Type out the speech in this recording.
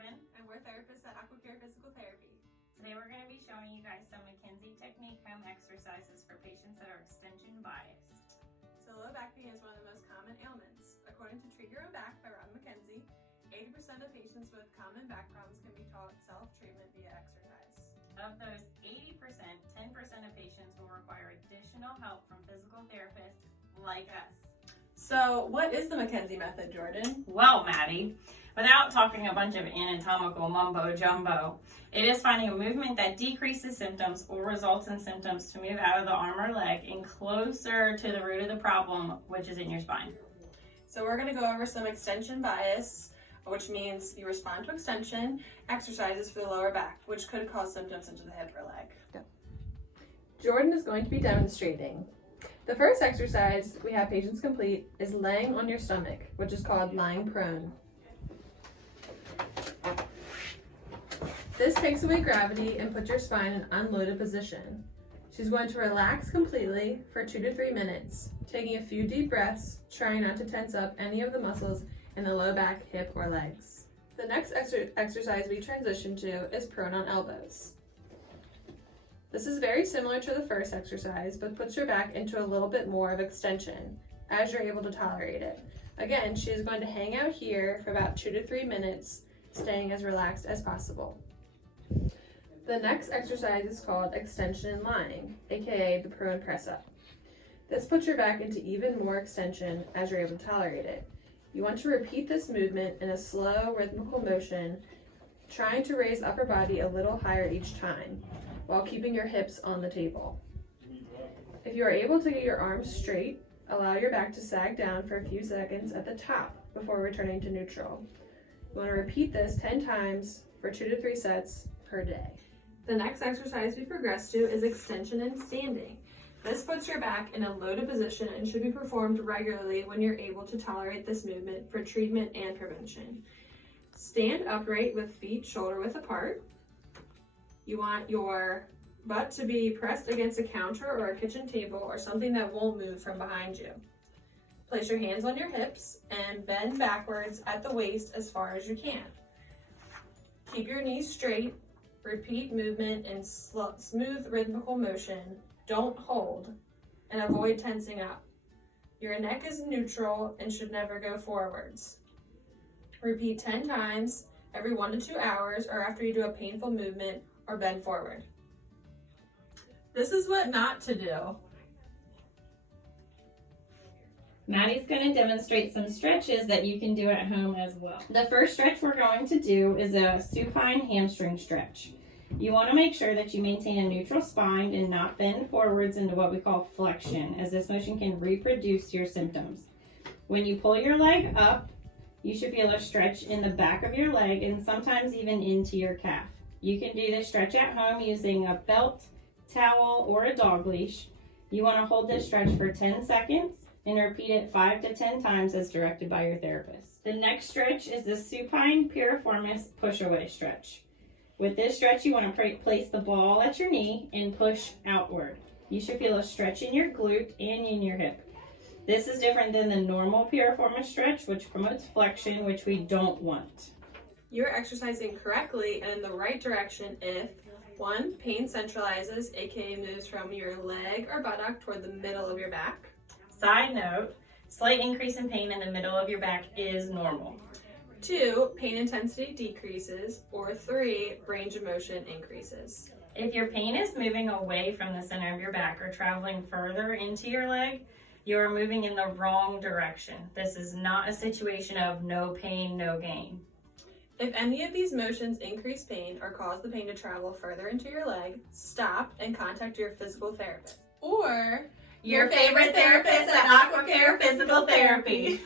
Jordan, and we're therapists at Aquacare Physical Therapy. Today we're going to be showing you guys some McKenzie technique home exercises for patients that are extension biased. So low back pain is one of the most common ailments. According to Treat Your Own Back by McKenzie, 80% of patients with common back problems can be taught self-treatment via exercise. Of those 80%, 10% of patients will require additional help from physical therapists like us. So what is the McKenzie Method, Jordan? Well, Maddie, without talking a bunch of anatomical mumbo jumbo, it is finding a movement that decreases symptoms or results in symptoms to move out of the arm or leg and closer to the root of the problem, which is in your spine. So we're going to go over some extension bias, which means you respond to extension, exercises for the lower back, which could cause symptoms into the hip or leg. Go. Jordan is going to be demonstrating. The first exercise we have patients complete is laying on your stomach, which is called lying prone. This takes away gravity and puts your spine in unloaded position. She's going to relax completely for 2 to 3 minutes, taking a few deep breaths, trying not to tense up any of the muscles in the low back, hip, or legs. The next exercise we transition to is prone on elbows. This is very similar to the first exercise, but puts your back into a little bit more of extension as you're able to tolerate it. Again, she is going to hang out here for about 2 to 3 minutes, staying as relaxed as possible. The next exercise is called extension and lying, aka the prone press up. This puts your back into even more extension as you're able to tolerate it. You want to repeat this movement in a slow, rhythmical motion, trying to raise upper body a little higher each time, while keeping your hips on the table. If you are able to get your arms straight, allow your back to sag down for a few seconds at the top before returning to neutral. You want to repeat this 10 times for 2 to 3 sets per day. The next exercise we progress to is extension and standing. This puts your back in a loaded position and should be performed regularly when you're able to tolerate this movement for treatment and prevention. Stand upright with feet shoulder width apart. You want your butt to be pressed against a counter or a kitchen table or something that won't move from behind you. Place your hands on your hips and bend backwards at the waist as far as you can. Keep your knees straight. Repeat movement in smooth rhythmical motion. Don't hold and avoid tensing up. Your neck is neutral and should never go forwards. Repeat 10 times every 1 to 2 hours or after you do a painful movement or bend forward. This is what not to do. Maddie's going to demonstrate some stretches that you can do at home as well. The first stretch we're going to do is a supine hamstring stretch. You want to make sure that you maintain a neutral spine and not bend forwards into what we call flexion, as this motion can reproduce your symptoms. When you pull your leg up, you should feel a stretch in the back of your leg and sometimes even into your calf. You can do this stretch at home using a belt, towel, or a dog leash. You want to hold this stretch for 10 seconds and repeat it 5 to 10 times as directed by your therapist. The next stretch is the supine piriformis push-away stretch. With this stretch, you want to place the ball at your knee and push outward. You should feel a stretch in your glute and in your hip. This is different than the normal piriformis stretch, which promotes flexion, which we don't want. You're exercising correctly and in the right direction if 1. Pain centralizes, aka moves from your leg or buttock toward the middle of your back. Side note, slight increase in pain in the middle of your back is normal. 2. Pain intensity decreases. Or 3. Range of motion increases. If your pain is moving away from the center of your back or traveling further into your leg, you are moving in the wrong direction. This is not a situation of no pain, no gain. If any of these motions increase pain or cause the pain to travel further into your leg, stop and contact your physical therapist. Or Your favorite therapist at Aquacare Physical Therapy.